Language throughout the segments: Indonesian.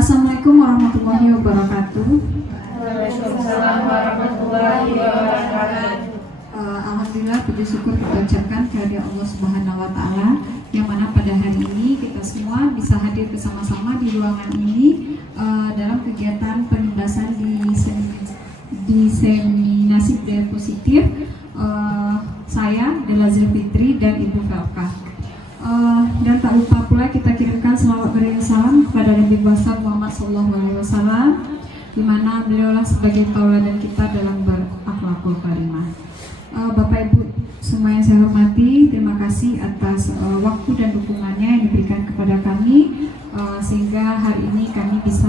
Assalamualaikum warahmatullahi wabarakatuh. Waalaikumsalam warahmatullahi wabarakatuh. Alhamdulillah, puji syukur kita ucapkan kehadirat Allah Subhanahu wa Ta'ala, yang mana pada hari ini kita semua bisa hadir bersama-sama di ruangan ini dalam kegiatan penindasan diseminasi budaya positif. Saya Dela Zulfitri dan Ibu Felka. Dan tak lupa pula kita kirimkan selawat beriring salam kepada Nabi Muhammad SAW, di mana beliaulah sebagai tauladan kita dalam berakhlakul karimah. Bapak Ibu semua yang saya hormati, terima kasih atas waktu dan dukungannya yang diberikan kepada kami, sehingga hari ini kami bisa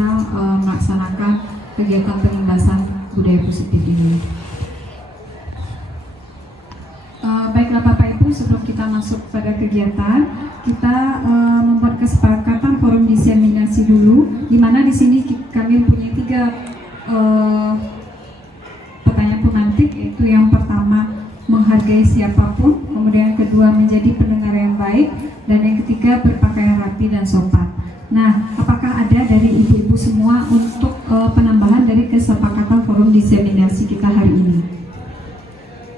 melaksanakan kegiatan penindasan budaya positif ini. Baiklah Bapak Ibu, sebelum kita masuk pada kegiatan, kita membuat kesepakatan forum diseminasi dulu, di mana di sini kami punya 3 pertanyaan pemantik, yaitu yang pertama menghargai siapapun, kemudian yang kedua menjadi pendengar yang baik, dan yang ketiga berpakaian rapi dan sopan. Nah, apakah ada dari ibu-ibu semua untuk penambahan dari kesepakatan forum diseminasi kita hari ini?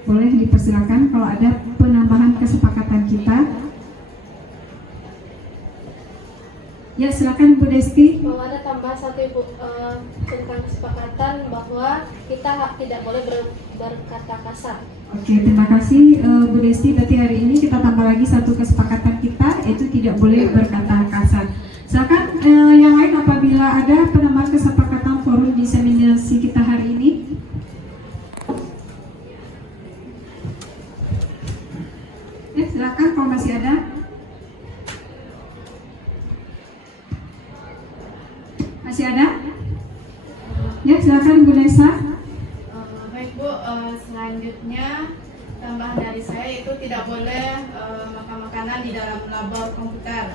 Boleh dipersilakan kalau ada penambahan kesepakatan kita. Ya, silakan Bu Desti. Bahwa ada tambahan satu Ibu tentang kesepakatan bahwa kita tidak boleh berkata kasar. Oke, terima kasih Bu Desti. Berarti hari ini kita tambah lagi satu kesepakatan kita, yaitu tidak boleh berkata kasar. Silakan yang lain apabila ada penambahan kesepakatan forum diseminasi kita hari ini. Silakan kalau masih ada. Masih ada? Ya, silakan Bu Nesa. Baik Bu, selanjutnya tambahan dari saya itu tidak boleh makan makanan di dalam labor komputer.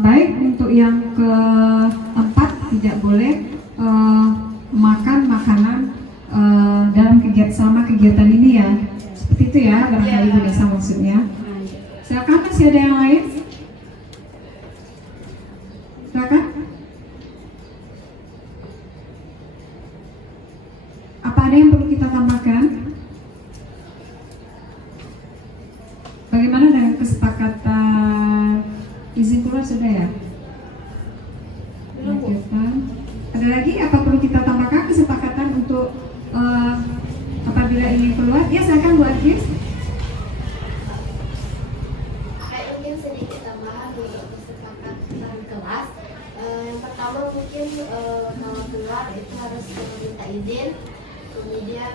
Baik, untuk yang keempat tidak boleh makan makanan dalam selama kegiatan ini ya. Seperti itu ya, barangkali Bu Nesa maksudnya. Silakan, masih ada yang lain? Silakan. Apa ada yang perlu kita tambahkan? Bagaimana dengan kesepakatan izin keluar sudah ya? Belum Bu. Ada lagi apa perlu kita tambahkan kesepakatan untuk apabila ingin keluar? Ya, silakan Bu Agis. Mungkin sedikit tambahan untuk kesepakatan kelas. Yang pertama mungkin kalau keluar itu harus meminta izin, kemudian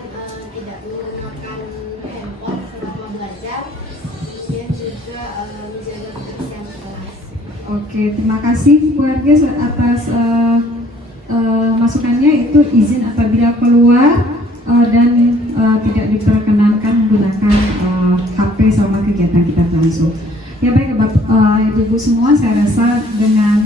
tidak menggunakan handphone selama belajar, kemudian juga menjaga kebersihan kelas. Oke, terima kasih Bu Agis atas masukannya, itu izin apabila keluar dan tidak diperkenankan menggunakan HP selama kegiatan kita berlangsung. Ya baik Ibu-ibu semua, saya rasa dengan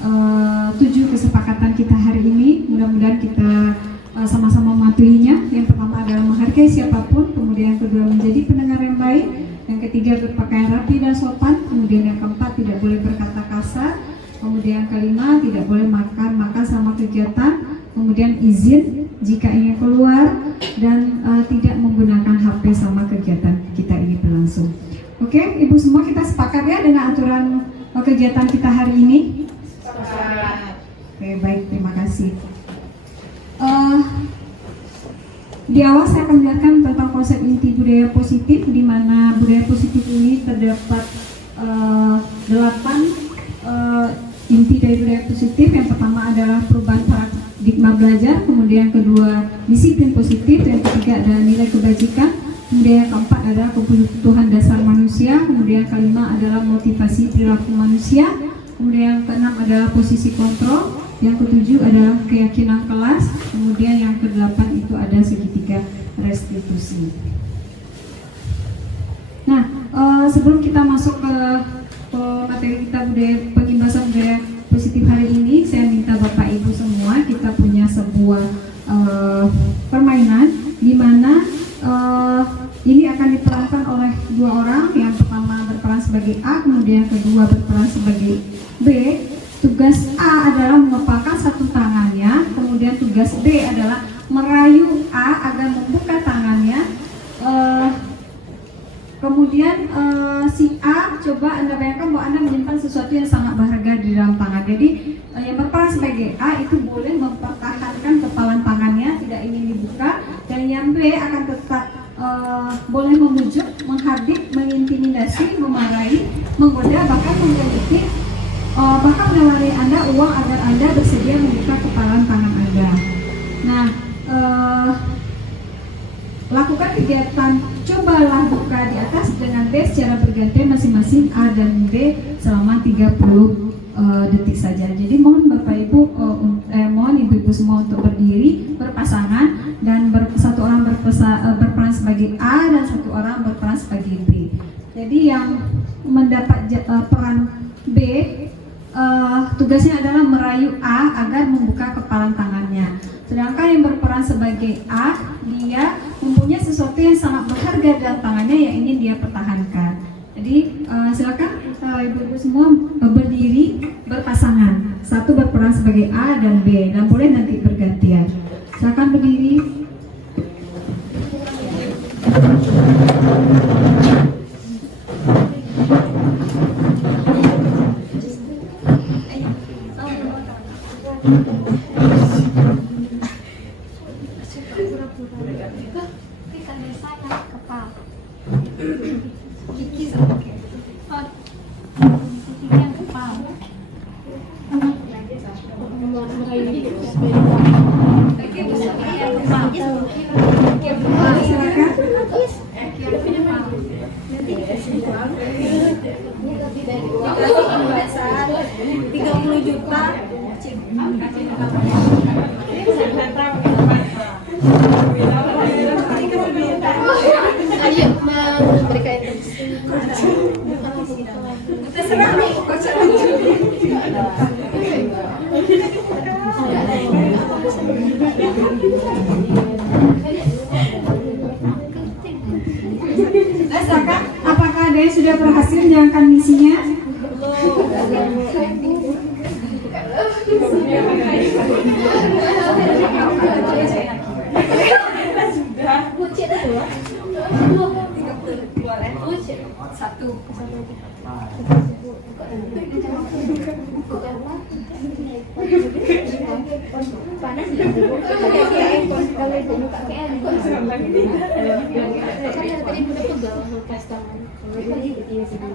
7 kesepakatan kita hari ini, mudah-mudahan kita sama-sama mematuhinya. Yang pertama adalah menghargai siapapun, kemudian yang kedua menjadi pendengar yang baik, yang ketiga berpakaian rapi dan sopan, kemudian yang keempat tidak boleh berkata kasar, kemudian yang kelima tidak boleh makan sama kegiatan, kemudian izin jika ingin keluar, dan tidak menggunakan HP sama kegiatan kita ini berlangsung. Oke, Ibu semua, kita sepakat ya dengan aturan kegiatan kita hari ini? Oke, baik, terima kasih. Di awal saya akan menjelaskan tentang konsep inti budaya positif, di mana budaya positif ini terdapat 8 inti dari budaya positif. Yang pertama adalah perubahan paradigma belajar, kemudian yang kedua disiplin positif, yang ketiga adalah nilai kebajikan, kemudian yang keempat adalah kebutuhan dasar manusia, kemudian yang kelima adalah motivasi perilaku manusia, kemudian yang keenam adalah posisi kontrol, yang ketujuh adalah keyakinan kelas, kemudian yang kedelapan itu ada segitiga restitusi. Nah, sebelum kita masuk ke materi kita pengindasan budaya positif hari ini, saya minta Bapak Ibu semua kita punya sebuah permainan di mana ini akan diperankan oleh 2 orang. Yang pertama berperan sebagai A, kemudian yang kedua berperan sebagai B. tugas A adalah mengepalkan satu tangannya, kemudian tugas B adalah merayu A agar membuka tangannya. Kemudian si A, coba Anda bayangkan bahwa Anda menyimpan sesuatu yang sangat berharga di dalam tangan. Jadi yang berperan sebagai A itu boleh mempertahankan kepalan tangannya, tidak ingin dibuka, dan yang B akan tetap boleh memujuk, menghardik, mengintimidasi, memarahi, menggoda, bahkan menggelitik, bahkan menawari Anda uang agar Anda bersedia membuka kepalan tangan Anda. Nah, lakukan kegiatan cobalah buka di atas dengan B secara bergantian masing-masing A dan B selama 30 detik saja. Jadi mohon Bapak Ibu, mohon Ibu-Ibu semua untuk berdiri berpasangan dan satu orang berperan sebagai A dan satu orang berperan sebagai B. Jadi yang mendapat peran B tugasnya adalah merayu A agar membuka kepalan tangannya. Sedangkan yang berperan sebagai A, dia mempunyai sesuatu yang sangat berharga dalam tangannya yang ingin dia pertahankan. Jadi silakan Ibu-Ibu semua berdiri berpasangan. Satu berperan sebagai A dan B, dan boleh nanti bergantian. Silakan berdiri. Apakah ada yang sudah berhasil menjalankan misinya?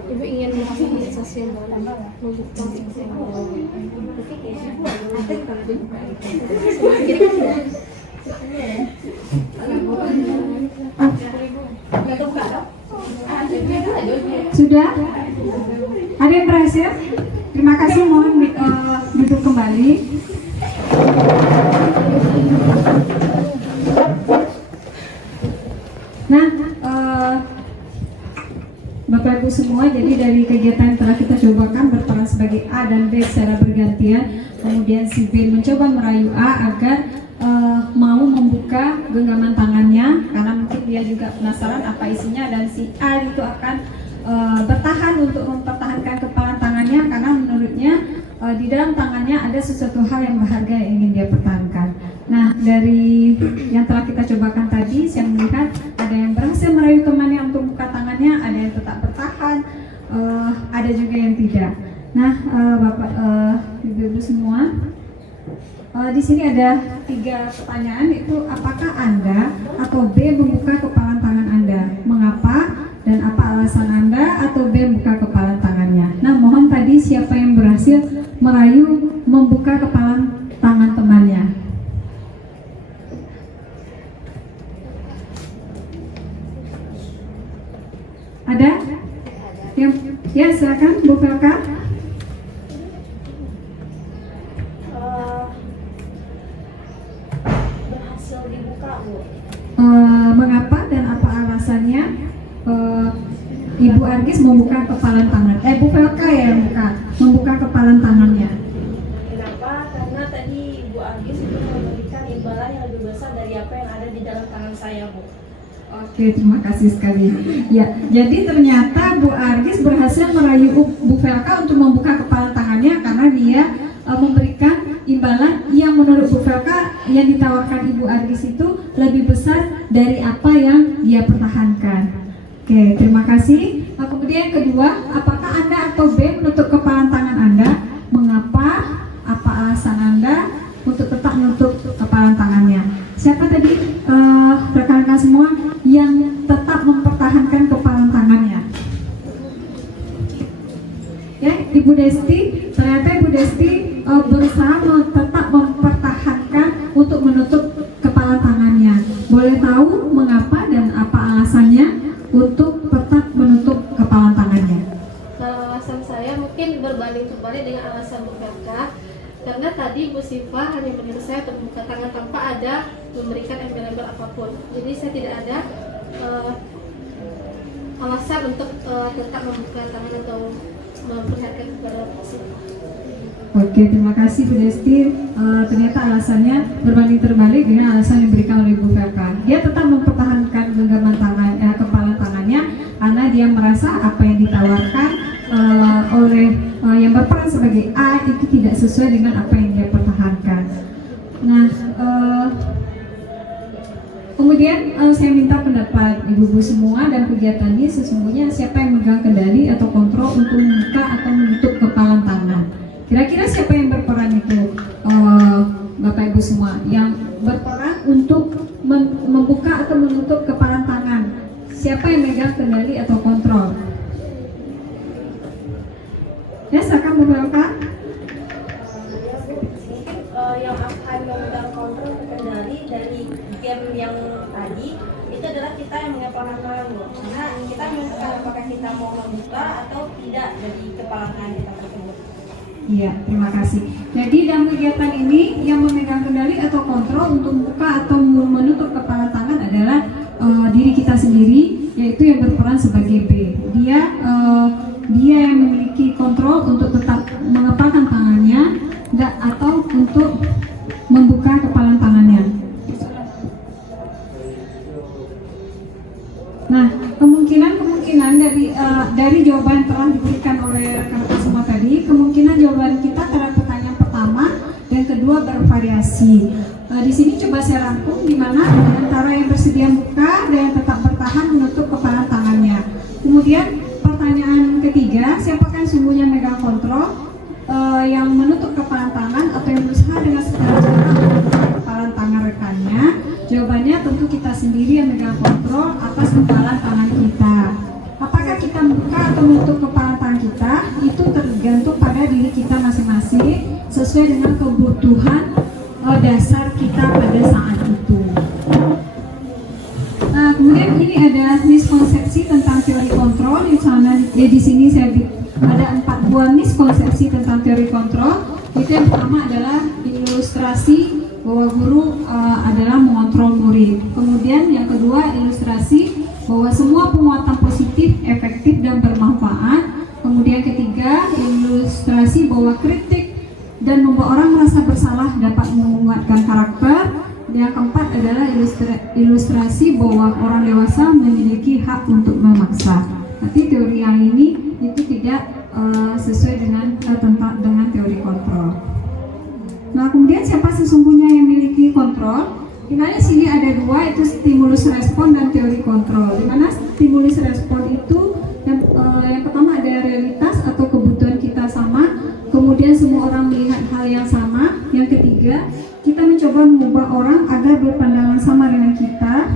Ibu ingin melakukan sosial Sudah? Ada yang berhasil? Terima kasih, mohon duduk kembali. Nah, Bapak Ibu semua, jadi dari kegiatan yang telah kita cobakan berperan sebagai A dan B secara bergantian, kemudian si B mencoba merayu A agar mau membuka genggaman tangannya karena mungkin dia juga penasaran apa isinya, dan si A itu akan bertahan untuk mempertahankan kepalan tangannya karena menurutnya di dalam tangannya ada sesuatu hal yang berharga yang ingin dia pertahankan. Nah, dari yang telah kita cobakan tadi, saya melihat ada yang berhasil merayu temannya untuk buka tangannya, ada yang tetap bertahan, ada juga yang tidak. Nah, Bapak, Ibu-Ibu semua, di sini ada 3 pertanyaan, itu apakah Anda atau B membuka kepalan tangan Anda? Mengapa? Dan apa alasan Anda atau B membuka kepalan tangannya? Nah, mohon tadi siapa yang berhasil merayu membuka kepalan tangan temannya? Ada? Ya, silakan Bu Felka. Berhasil dibuka, Bu. Mengapa dan apa alasannya Ibu Argis membuka kepalan tangan? Bu Felka ya yang membuka kepalan tangannya. Kenapa? Karena tadi Ibu Agis itu memberikan imbalan yang lebih besar dari apa yang ada di dalam tangan saya, Bu. Oke, terima kasih sekali. Ya, jadi ternyata Bu Argis berhasil merayu Bu Felka untuk membuka kepalan tangannya karena dia memberikan imbalan yang menurut Bu Felka yang ditawarkan Ibu Argis itu lebih besar dari apa yang dia pertahankan. Oke, terima kasih. Kemudian yang kedua, apakah Anda atau B menutup kepalan tangan Anda? Mengapa? Apa alasan Anda untuk tetap menutup kepalan tangannya? Siapa tadi rekan-rekan semua yang tetap mempertahankan kepalan tangannya? Ya, Ibu Desti, ternyata Ibu Desti berusaha tetap mempertahankan untuk menutup kepala tangannya. Boleh tahu mengapa dan apa alasannya untuk tetap menutup kepala tangannya? Kalau alasan saya mungkin berbanding terbalik dengan alasan Bu Felka, karena tadi Bu Siva hanya menyuruh saya untuk membuka tangan tanpa ada memberikan embel-embel apapun. Jadi saya tidak ada alasan untuk tetap membuka tangan atau memperlihatkan kepada Bu Siva. Oke, terima kasih Bu Desti. Ternyata alasannya berbanding terbalik dengan alasan yang diberikan oleh Bu Felka. Dia tetap mempertahankan genggaman tangan, kepala tangannya karena dia merasa apa yang ditawarkan oleh yang berperan sebagai A itu tidak sesuai dengan apa yang dia pertahankan. Nah, kemudian saya minta pendapat ibu-ibu semua dan kegiatan ini sesungguhnya siapa yang memegang kendali atau kontrol untuk membuka atau menutup kepala tangan? Kira-kira siapa yang berperan itu, Bapak Ibu semua, yang berperan untuk membuka atau menutup kepala tangan? Siapa yang memegang kendali atau kontrol? Ya, silakan Bu Felka. Yang akan memegang kontrol kendali dari game yang tadi itu adalah kita yang mengepalkan tangan, Bu. Karena kita menentukan apakah kita mau membuka atau tidak dari kepala tangan kita tersebut. Iya, terima kasih. Jadi dalam kegiatan ini yang memegang kendali atau kontrol untuk membuka atau menutup kepala tangan adalah diri kita sendiri, yaitu yang berperan sebagai B. Dia yang memiliki kontrol untuk tetap mengepalkan tangannya atau untuk membuka kepala tangannya. Nah, kemungkinan dari jawaban yang telah diberikan oleh rekan-rekan semua tadi, kemungkinan jawaban kita terhadap pertanyaan pertama dan kedua bervariasi. Di sini coba saya rangkum di mana antara yang bersedia buka dan yang tetap bertahan menutup kepala tangannya. Kemudian pertanyaan ketiga, siapakah yang sungguhnya megang kontrol, yang menutup kepala tangan atau yang berusaha dengan segala cara menutup kepala tangan rekannya? Jawabannya tentu kita sendiri yang megang kontrol atas kepala tangan kita. Apakah kita buka atau menutup kepala tangan kita itu tergantung pada diri kita masing-masing sesuai dengan kebutuhan dasar kita pada saat itu. Nah, kemudian ini ada miskonsepsi tentang teori kontrol. Di sini saya ada 4 buah miskonsepsi tentang teori kontrol. Itu yang pertama adalah ilustrasi bahwa guru adalah mengontrol murid. Kemudian yang kedua, ilustrasi bahwa semua penguatan positif, efektif dan bermanfaat. Kemudian ketiga, ilustrasi bahwa kritik dan membuat orang merasa bersalah dapat menguatkan karakter. Yang keempat adalah ilustrasi bahwa orang dewasa memiliki hak untuk memaksa. Tapi teori yang ini itu tidak sesuai dengan teori kontrol. Nah, kemudian siapa sesungguhnya yang memiliki kontrol? Dimana sini ada dua, itu stimulus respon dan teori kontrol. Dimana stimulus respon itu yang pertama ada realitas atau kebutuhan kita sama, kemudian semua orang melihat hal yang sama. Yang ketiga, kita mencoba mengubah orang agar berpandangan sama dengan kita.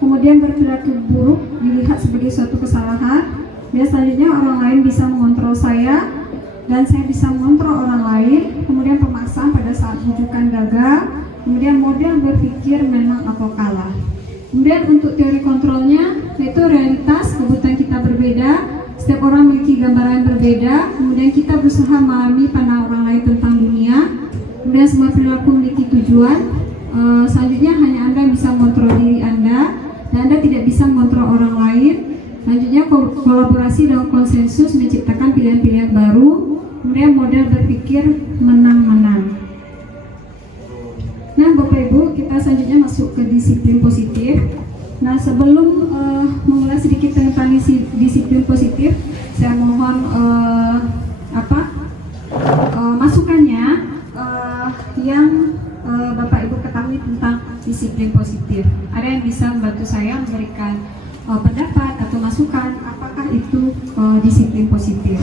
Kemudian berperilaku buruk dilihat sebagai suatu kesalahan. Dan selanjutnya orang lain bisa mengontrol saya dan saya bisa mengontrol orang lain. Kemudian pemaksaan pada saat rujukan gagal. Kemudian model berpikir menang atau kalah. Kemudian untuk teori kontrolnya, yaitu realitas, kebutuhan kita berbeda, setiap orang memiliki gambaran yang berbeda. Kemudian kita berusaha memahami pandangan orang lain tentang dunia. Kemudian semua perilaku memiliki tujuan. Selanjutnya hanya Anda yang bisa mengontrol diri Anda dan Anda tidak bisa mengontrol orang lain. Selanjutnya kolaborasi dan konsensus menciptakan pilihan-pilihan baru. Kemudian model berpikir menang-menang. Nah, Bapak Ibu, kita selanjutnya masuk ke disiplin positif. Nah, sebelum memulai sedikit tentang disiplin positif, saya mohon masukannya. disiplin positif? Ada yang bisa membantu saya memberikan pendapat atau masukan apakah itu disiplin positif?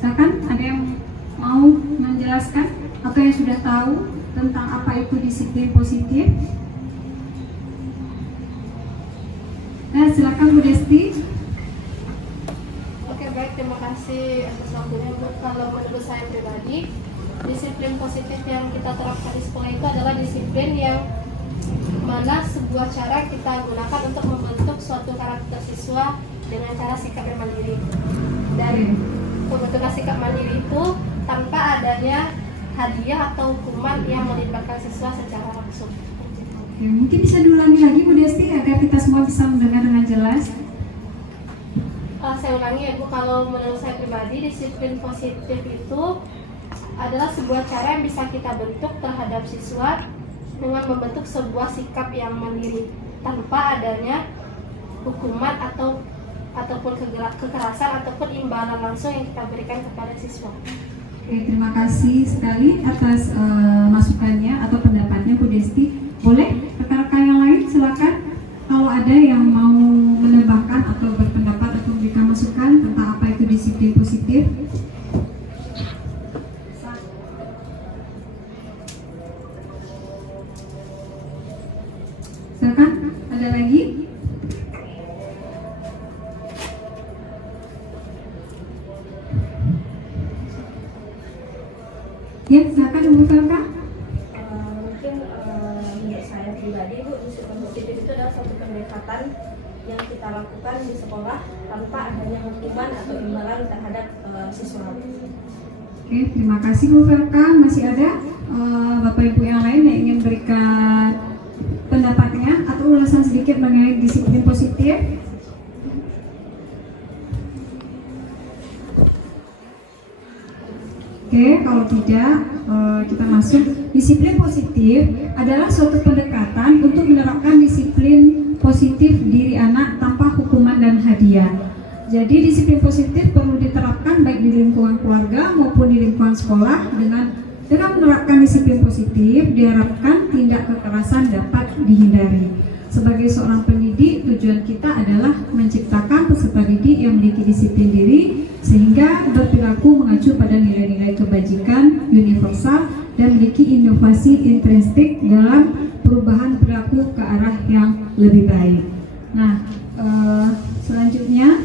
Silakan, ada yang mau menjelaskan atau yang sudah tahu tentang apa itu disiplin positif? Nah, silakan Bu Desti. Oke, baik, terima kasih atas waktunya Bu. Kalau menurut saya pribadi, disiplin positif yang kita terapkan di sekolah itu adalah disiplin yang mana sebuah cara kita gunakan untuk membentuk suatu karakter siswa dengan cara sikap yang mandiri. Dan pembentukan sikap mandiri itu tanpa adanya hadiah atau hukuman yang melibatkan siswa secara langsung. Oke, mungkin bisa diulangi lagi Bu Desti agar kita semua bisa mendengar dengan jelas. Saya ulangi ya Bu, kalau menurut saya pribadi disiplin positif itu adalah sebuah cara yang bisa kita bentuk terhadap siswa dengan membentuk sebuah sikap yang mandiri tanpa adanya hukuman ataupun kekerasan ataupun imbalan langsung yang kita berikan kepada siswa. Oke, terima kasih sekali atas masukannya atau pendapatnya Bu Desti. Boleh rekan-rekan yang lain silakan kalau ada yang mau menambahkan atau berpendapat atau memberikan masukan tentang apa itu disiplin positif. Silakan, ada lagi? Ya, silakan Ibu Felka. Mungkin menurut saya pribadi Bu, disiplin positif itu adalah satu pendekatan yang kita lakukan di sekolah tanpa adanya hukuman atau imbalan terhadap siswa. Oke, terima kasih Bu Felka. Masih ada Bapak Ibu yang lain yang ingin berikan pendapatnya atau ulasan sedikit mengenai disiplin positif? Oke, kalau tidak kita masuk. Disiplin positif adalah suatu pendekatan untuk menerapkan disiplin positif diri anak tanpa hukuman dan hadiah. Jadi disiplin positif perlu diterapkan baik di lingkungan keluarga maupun di lingkungan sekolah. Dengan menerapkan disiplin positif diharapkan tindak kekerasan dapat dihindari. Sebagai seorang pendidik, tujuan kita adalah menciptakan peserta didik yang memiliki disiplin diri sehingga berperilaku mengacu pada nilai-nilai kebajikan universal dan memiliki inovasi intrinsik dalam perubahan perilaku ke arah yang lebih baik. Nah, selanjutnya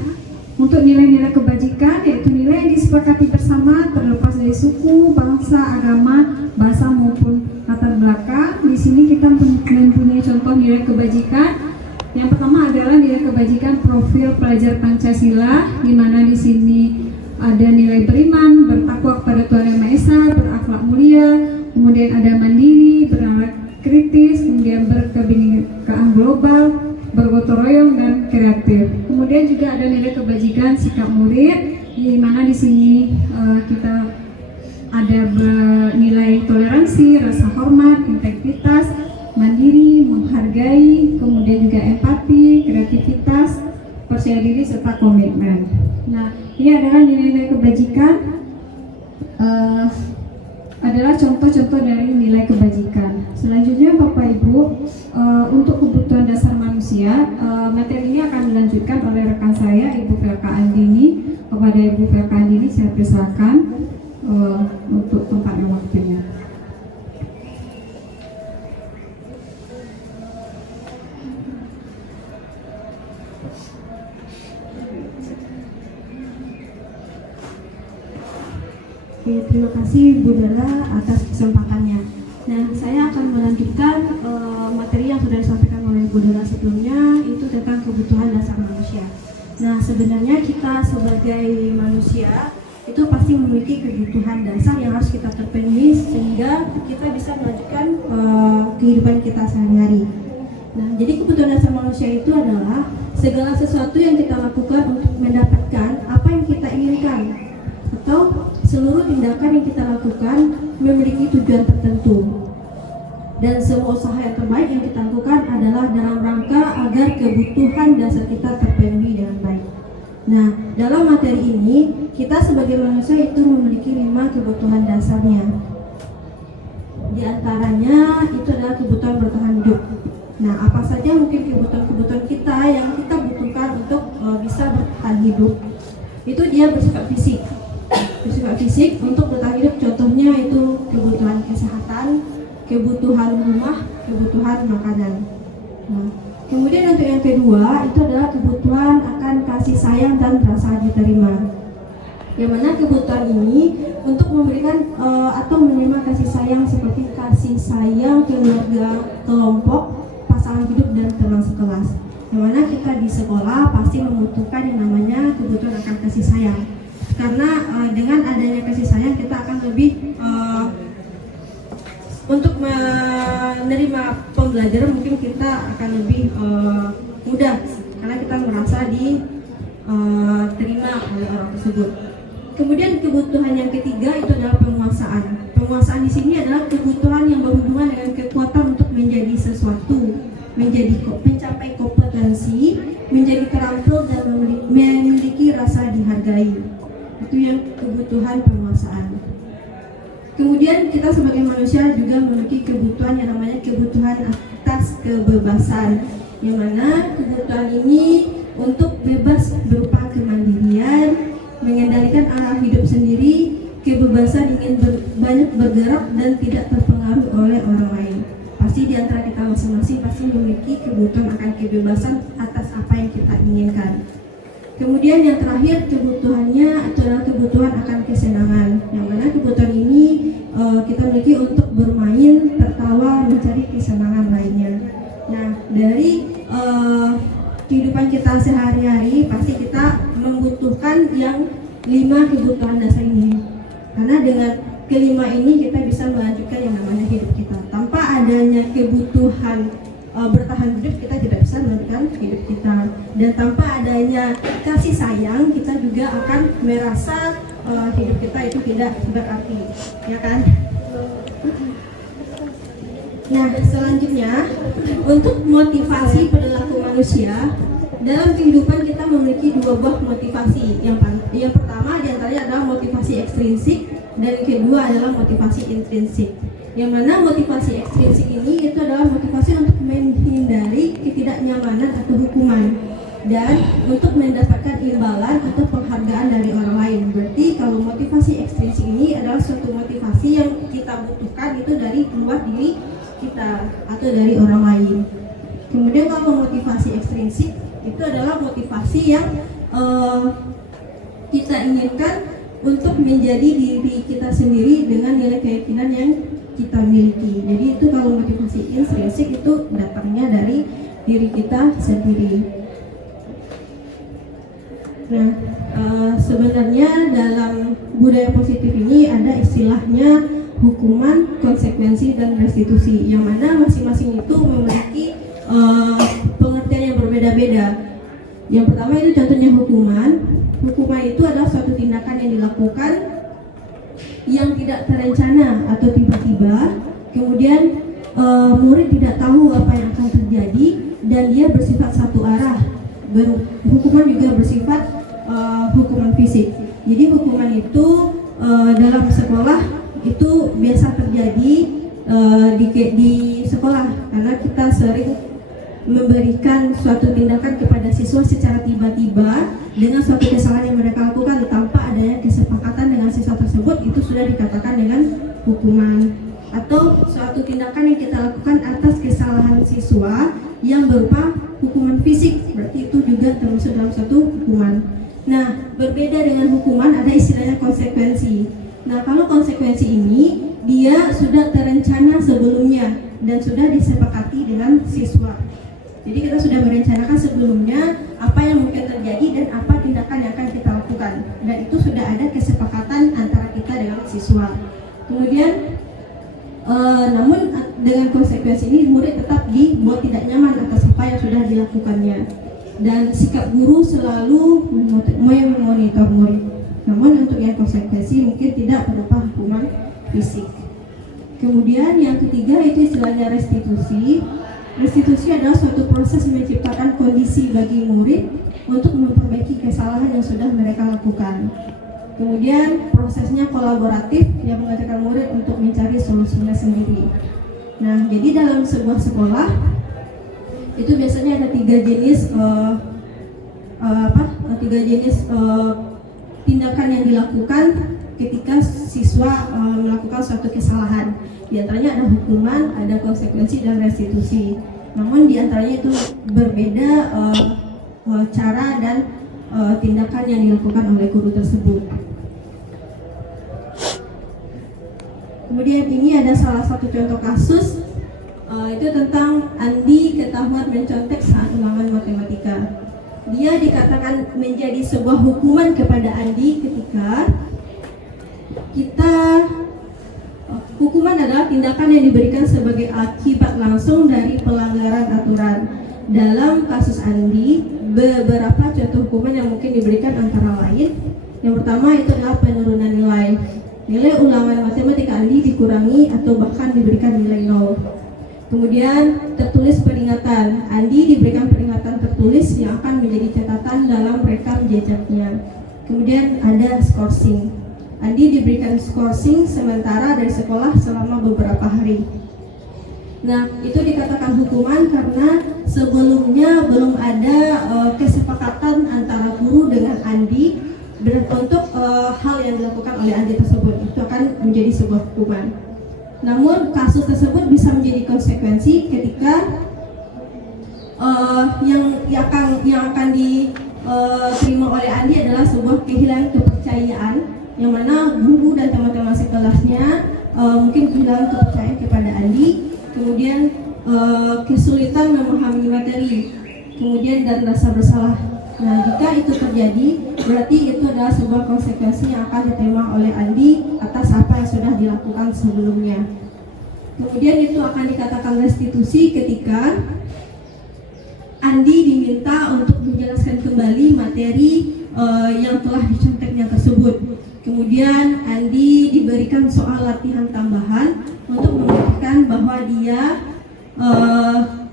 untuk nilai-nilai kebajikan yaitu nilai yang disepakati bersama terlepas dari suku, bangsa, agama, bahasa maupun latar belakang. Di sini kita mempunyai contoh nilai kebajikan. Yang pertama adalah nilai kebajikan profil pelajar Pancasila, di mana di sini ada nilai beriman, bertakwa kepada Tuhan Yang Maha Esa, berakhlak mulia, kemudian ada mandiri, berakhlak kritis, kemudian berkebinekaan global, bergotong royong dan kreatif. Kemudian juga ada nilai kebajikan sikap murid, di mana di sini kita ada nilai toleransi, rasa hormat, integritas, mandiri, menghargai, kemudian juga empati, kreativitas, percaya diri serta komitmen. Nah, ini adalah nilai-nilai kebajikan, adalah contoh-contoh dari nilai kebajikan. Selanjutnya Bapak Ibu, untuk kebutuhan dasar manusia, materi ini akan dilanjutkan oleh rekan saya Ibu Felka Andini. Kepada Ibu Felka Andini saya persilakan untuk tempat dan waktunya. Oke, terima kasih Bu Dara atas kesempatannya. Nah, saya akan melanjutkan materi yang sudah disampaikan oleh Bu Dara sebelumnya, itu tentang kebutuhan dasar manusia. Nah, sebenarnya kita sebagai manusia itu pasti memiliki kebutuhan dasar yang harus kita terpenuhi sehingga kita bisa melanjutkan kehidupan kita sehari-hari. Nah, jadi kebutuhan dasar manusia itu adalah segala sesuatu yang kita lakukan untuk mendapatkan apa yang kita inginkan, atau seluruh tindakan yang kita lakukan memiliki tujuan tertentu. Dan semua usaha yang terbaik yang kita lakukan adalah dalam rangka agar kebutuhan dasar kita terpenuhi dengan baik. Nah, dalam materi ini kita sebagai manusia itu memiliki 5 kebutuhan dasarnya. diantaranya itu adalah kebutuhan bertahan hidup. Nah, apa saja mungkin kebutuhan-kebutuhan kita yang kita butuhkan untuk bisa bertahan hidup? Itu dia bersifat fisik. Bersifat fisik untuk bertahan hidup contohnya itu kebutuhan kesehatan, kebutuhan rumah, kebutuhan makanan. Nah, kemudian untuk yang kedua itu adalah kebutuhan akan kasih sayang dan rasa diterima. Yang mana kebutuhan ini untuk memberikan atau menerima kasih sayang seperti kasih sayang keluarga, kelompok, pasangan hidup dan teman sekelas. Yang mana kita di sekolah pasti membutuhkan yang namanya kebutuhan akan kasih sayang. Karena dengan adanya kasih sayang kita akan lebih untuk menerima pembelajaran mungkin kita akan lebih mudah karena kita merasa diterima oleh orang tersebut. Kemudian kebutuhan yang ketiga itu adalah penguasaan. Penguasaan di sini adalah kebutuhan yang berhubungan dengan kekuatan untuk menjadi sesuatu, mencapai kompetensi, menjadi terampil dan memiliki rasa dihargai. Itu yang kebutuhan penguasaan. Kemudian kita sebagai manusia juga memiliki kebutuhan yang namanya kebutuhan atas kebebasan, yang mana kebutuhan ini untuk bebas berupa kemandirian, mengendalikan arah hidup sendiri, kebebasan ingin banyak bergerak dan tidak terpengaruh oleh orang lain. Pasti di antara kita masing-masing pasti memiliki kebutuhan akan kebebasan atas apa yang kita inginkan. Kemudian yang terakhir kebutuhannya adalah kebutuhan akan kesenangan, yang mana kebutuhan ini kita miliki untuk bermain, tertawa, mencari kesenangan lainnya. Nah, dari kehidupan kita sehari-hari pasti kita membutuhkan yang 5 kebutuhan dasar ini. Karena dengan kelima ini kita bisa melanjutkan yang namanya hidup kita. Tanpa adanya kebutuhan bertahan hidup kita tidak bisa melanjutkan hidup kita. Dan tanpa adanya kasih sayang kita juga akan merasa hidup kita itu tidak berarti, ya kan? Nah, selanjutnya untuk motivasi perilaku manusia dalam kehidupan kita memiliki 2 buah motivasi. Yang pertama diantaranya adalah motivasi ekstrinsik dan yang kedua adalah motivasi intrinsik. Yang mana motivasi ekstrinsik ini itu adalah motivasi untuk menghindari ketidaknyamanan atau hukuman dan untuk mendapatkan imbalan atau penghargaan dari orang lain. Berarti kalau motivasi ekstrinsik ini adalah suatu motivasi yang kita butuhkan itu dari luar diri kita atau dari orang lain. Kemudian kalau motivasi ekstrinsik itu adalah motivasi yang kita inginkan untuk menjadi diri kita sendiri dengan nilai keyakinan yang kita miliki. Jadi itu kalau motivasi intrinsik itu datangnya dari diri kita sendiri. Nah, sebenarnya dalam budaya positif ini ada istilahnya hukuman, konsekuensi, dan restitusi, yang mana masing-masing itu memiliki pengertian yang berbeda-beda. Yang pertama itu contohnya hukuman. Hukuman itu adalah suatu tindakan yang dilakukan yang tidak terencana atau tiba-tiba. Kemudian murid tidak tahu apa yang akan terjadi dan dia bersifat satu arah. Hukuman juga bersifat hukuman fisik. Jadi hukuman itu dalam sekolah itu biasa terjadi di sekolah karena kita sering memberikan suatu tindakan kepada siswa secara tiba-tiba dengan suatu kesalahan yang mereka lakukan tanpa adanya kesepakatan dengan siswa tersebut, itu sudah dikatakan dengan hukuman. Atau suatu tindakan yang kita lakukan atas kesalahan siswa yang berupa hukuman fisik, berarti itu juga termasuk dalam suatu hukuman. Nah, berbeda dengan hukuman ada istilahnya konsekuensi. Nah, kalau konsekuensi ini dia sudah terencana sebelumnya dan sudah disepakati dengan siswa. Jadi kita sudah merencanakan sebelumnya apa yang mungkin terjadi dan apa tindakan yang akan kita lakukan, dan itu sudah ada kesepakatan antara kita dengan siswa. Kemudian namun dengan konsekuensi ini murid tetap dibuat tidak nyaman atas apa yang sudah dilakukannya, dan sikap guru selalu memonitor murid. Namun untuk yang konsekuensi mungkin tidak berupa hukuman fisik. Kemudian yang ketiga itu istilahnya restitusi. Restitusi adalah suatu proses menciptakan kondisi bagi murid untuk memperbaiki kesalahan yang sudah mereka lakukan. Kemudian prosesnya kolaboratif yang mengajarkan murid untuk mencari solusinya sendiri. Nah, jadi dalam sebuah sekolah itu biasanya ada tiga jenis tindakan yang dilakukan ketika siswa melakukan suatu kesalahan. Di antaranya ada hukuman, ada konsekuensi, dan restitusi. Namun di antaranya itu berbeda cara dan tindakan yang dilakukan oleh guru tersebut. Kemudian ini ada salah satu contoh kasus, itu tentang Andi ketahuan mencontek saat ulangan matematika. Dia dikatakan menjadi sebuah hukuman kepada Andi ketika hukuman adalah tindakan yang diberikan sebagai akibat langsung dari pelanggaran aturan. Dalam kasus Andi, beberapa contoh hukuman yang mungkin diberikan antara lain, yang pertama itu adalah penurunan nilai. Nilai ulangan matematika Andi dikurangi atau bahkan diberikan nilai 0. Kemudian tertulis peringatan. Andi diberikan peringatan tertulis yang akan menjadi catatan dalam rekam jejaknya. Kemudian ada skorsing. Andi diberikan skorsing sementara dari sekolah selama beberapa hari. Nah, itu dikatakan hukuman karena sebelumnya belum ada kesepakatan antara guru dengan Andi untuk hal yang dilakukan oleh Andi tersebut. Itu akan menjadi sebuah hukuman. Namun kasus tersebut bisa menjadi konsekuensi ketika yang akan diterima oleh Andi adalah sebuah kehilangan kepercayaan, yang mana guru dan teman-teman sekelasnya mungkin kehilangan kepercayaan kepada Andi, kemudian kesulitan memahami materi, kemudian dan rasa bersalah. Nah, jika itu terjadi, berarti itu adalah sebuah konsekuensi yang akan diterima oleh Andi atas apa yang sudah dilakukan sebelumnya. Kemudian itu akan dikatakan restitusi ketika Andi diminta untuk menjelaskan kembali materi yang telah diconteknya tersebut. Kemudian Andi diberikan soal latihan tambahan untuk memastikan bahwa dia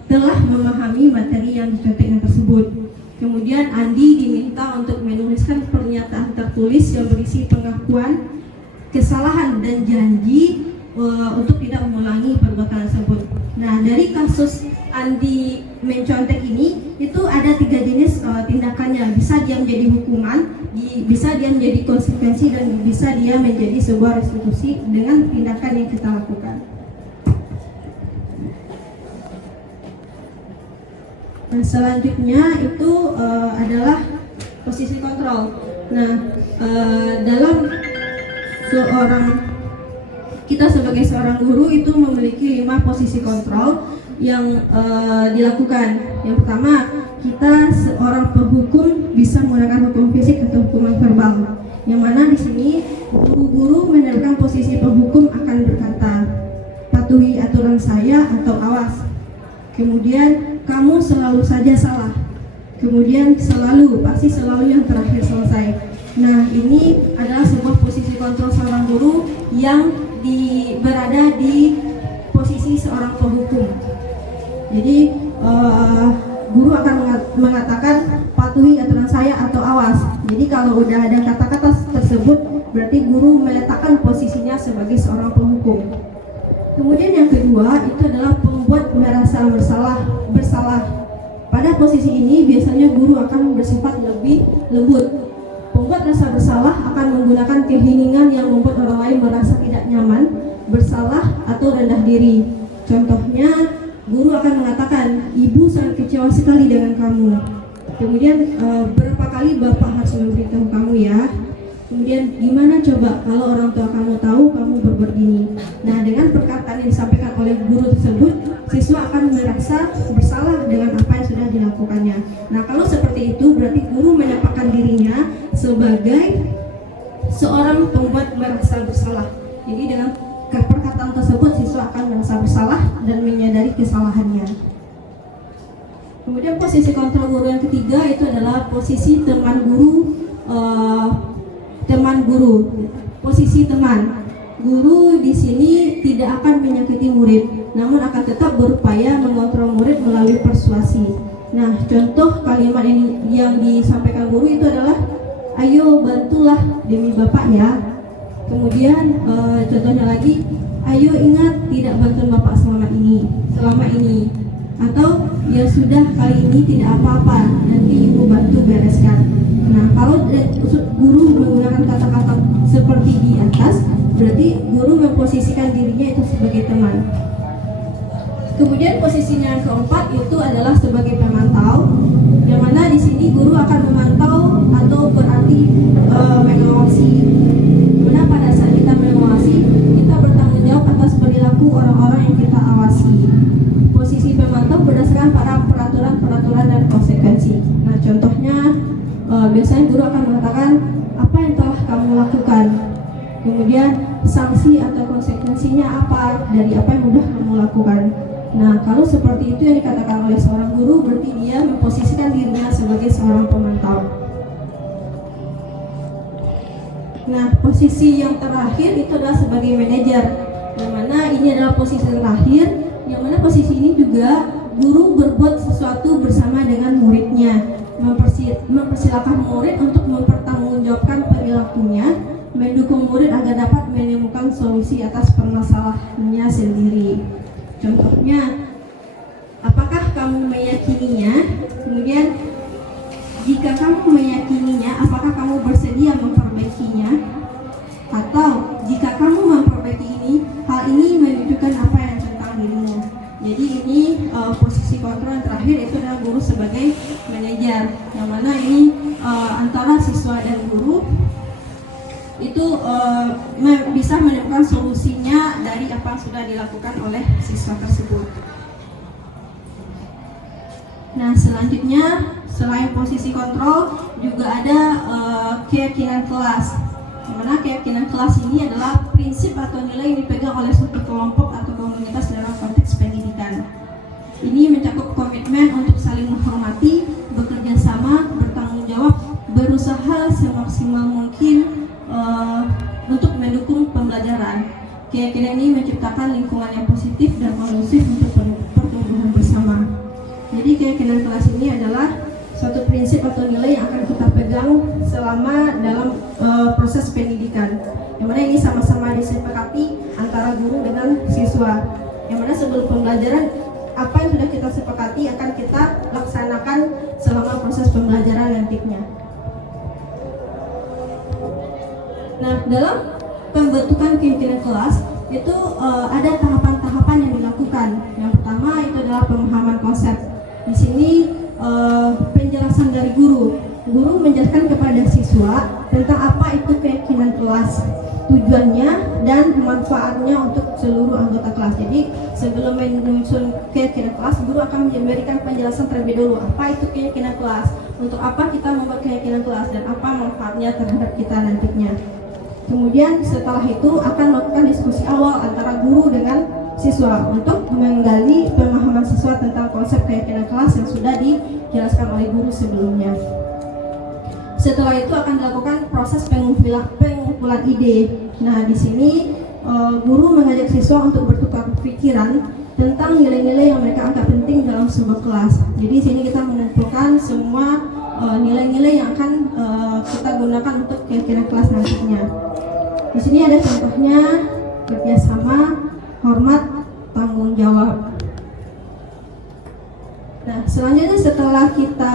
telah memahami materi yang diconteknya tersebut. Kemudian Andi diminta untuk menuliskan pernyataan tertulis yang berisi pengakuan kesalahan dan janji untuk tidak mengulangi perbuatan tersebut. Nah, dari kasus Andi mencontek ini, itu ada 3 jenis tindakannya. Bisa dia menjadi hukuman, bisa dia menjadi konsekuensi, dan bisa dia menjadi sebuah restitusi dengan tindakan yang kita lakukan. Nah, selanjutnya itu adalah posisi kontrol. Nah, dalam kita sebagai seorang guru itu memiliki 5 posisi kontrol yang dilakukan. Yang pertama, kita seorang penghukum bisa menggunakan hukum fisik atau hukuman verbal. Yang mana di sini guru-guru menerapkan posisi penghukum akan berkata, patuhi aturan saya atau awas. Kemudian kamu selalu saja salah. Kemudian pasti selalu yang terakhir selesai. Nah, ini adalah sebuah posisi kontrol seorang guru yang berada di posisi seorang penghukum. Jadi guru akan mengatakan patuhi aturan saya atau awas. Jadi kalau udah ada kata-kata tersebut, berarti guru meletakkan posisinya sebagai seorang penghukum. Kemudian yang kedua itu adalah pembuat merasa bersalah. Pada posisi ini biasanya guru akan bersifat lebih lembut. Pembuat rasa bersalah akan menggunakan keheningan yang membuat orang lain merasa tidak nyaman, bersalah, atau rendah diri. Contohnya, guru akan mengatakan, ibu sangat kecewa sekali dengan kamu. Kemudian berapa kali bapak harus memberitahu kamu ya. Kemudian gimana coba kalau orang tua kamu tahu kamu berbuat gini. Nah, dengan perkataan yang disampaikan oleh guru tersebut, siswa akan merasa bersalah dengan apa yang sudah dilakukannya. Nah, kalau seperti itu berarti guru menyatakan dirinya sebagai seorang pembuat merasa bersalah. Jadi dengan perkataan tersebut siswa akan merasa bersalah dan menyadari kesalahannya. Kemudian posisi kontrol guru yang ketiga itu adalah posisi teman guru. Posisi teman guru di sini tidak akan menyakiti murid, namun akan tetap berupaya mengontrol murid melalui persuasi. Nah, contoh kalimat yang disampaikan guru itu adalah, ayo bantulah demi bapak ya. Kemudian contohnya lagi, ayo ingat tidak bantuan Bapak selama ini, atau ya sudah kali ini tidak apa-apa, nanti Ibu bantu bereskan. Nah, kalau guru menggunakan kata-kata seperti di atas, berarti guru memposisikan dirinya itu sebagai teman. Kemudian posisinya yang keempat itu adalah sebagai pemantau, yang mana di sini guru akan memantau atau berarti mengawasi. Dimana pada saat kita mengawasi, kita bertanggung jawab atas perilaku orang-orang yang kita awasi. Posisi pemantau berdasarkan pada peraturan dan konsekuensi. Nah, contohnya biasanya guru akan mengatakan apa yang telah kamu lakukan, kemudian sanksi atau konsekuensinya apa dari apa yang sudah kamu lakukan. Nah, kalau seperti itu yang dikatakan oleh seorang guru, berarti dia memposisikan dirinya sebagai seorang pemantau. Nah, posisi yang terakhir itu adalah sebagai manajer, yang mana ini adalah posisi terakhir, yang mana posisi ini juga guru berbuat sesuatu bersama dengan muridnya, mempersilahkan murid untuk mempertanggungjawabkan perilakunya, mendukung murid agar dapat menemukan solusi atas permasalahannya sendiri. Contohnya, apakah kamu meyakininya? Kemudian, jika kamu meyakininya, apakah kamu bersedia memperbaikinya? Atau jika kamu memperbaiki ini, hal ini menunjukkan apa yang tentang dirimu. Jadi ini posisi kontrol yang terakhir itu adalah guru sebagai manajer, yang mana ini antara siswa dan guru itu bisa menemukan solusinya dari apa yang sudah dilakukan oleh siswa tersebut. Nah, selanjutnya selain posisi kontrol juga ada keyakinan kelas. Dimana keyakinan kelas ini adalah prinsip atau nilai yang dipegang oleh suatu kelompok atau komunitas dalam konteks pendidikan. Ini mencakup komitmen untuk saling menghormati, bekerja sama, bertanggung jawab, berusaha semaksimal mungkin untuk mendukung pembelajaran. Keyakinan ini menciptakan lingkungan yang positif dan kondusif untuk pertumbuhan bersama. Jadi keyakinan kelas ini adalah suatu prinsip atau nilai yang akan kita pegang selama dalam proses pendidikan. Yang mana ini sama-sama disepakati antara guru dengan siswa. Yang mana sebelum pembelajaran, apa yang sudah kita sepakati akan kita laksanakan selama proses pembelajaran nantinya. Nah, dalam pembentukan pimpinan kelas itu ada tahapan-tahapan yang dilakukan. Yang pertama itu adalah pemahaman konsep. Di sini penjelasan dari guru. Guru menjelaskan kepada siswa tentang apa itu keyakinan kelas, tujuannya dan manfaatnya untuk seluruh anggota kelas. Jadi sebelum menyusun keyakinan kelas, guru akan memberikan penjelasan terlebih dahulu apa itu keyakinan kelas, untuk apa kita membuat keyakinan kelas, dan apa manfaatnya terhadap kita nantinya. Kemudian setelah itu akan melakukan diskusi awal antara guru dengan siswa untuk menggali pemahaman siswa tentang konsep keyakinan kelas yang sudah dijelaskan oleh guru sebelumnya. Setelah itu akan dilakukan proses pengumpulan ide. Nah, di sini guru mengajak siswa untuk bertukar pikiran tentang nilai-nilai yang mereka anggap penting dalam sebuah kelas. Jadi di sini kita mengumpulkan semua nilai-nilai yang akan kita gunakan untuk keyakinan kelas nantinya. Di sini ada contohnya kerjasama, hormat, tanggung jawab. Nah, selanjutnya setelah kita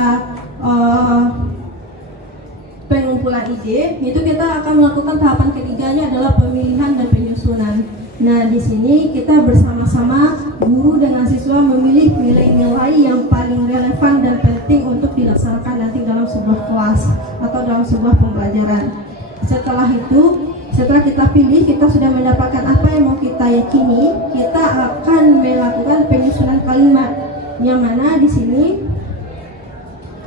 pengumpulan ide, itu kita akan melakukan tahapan ketiganya adalah pemilihan dan penyusunan. Nah, di sini kita bersama-sama guru dengan siswa memilih nilai-nilai yang paling relevan dan penting untuk dilaksanakan nanti dalam sebuah kelas atau dalam sebuah pembelajaran. Setelah kita pilih, kita sudah mendapatkan apa yang mau kita yakini, kita akan melakukan penyusunan kalimat, yang mana di sini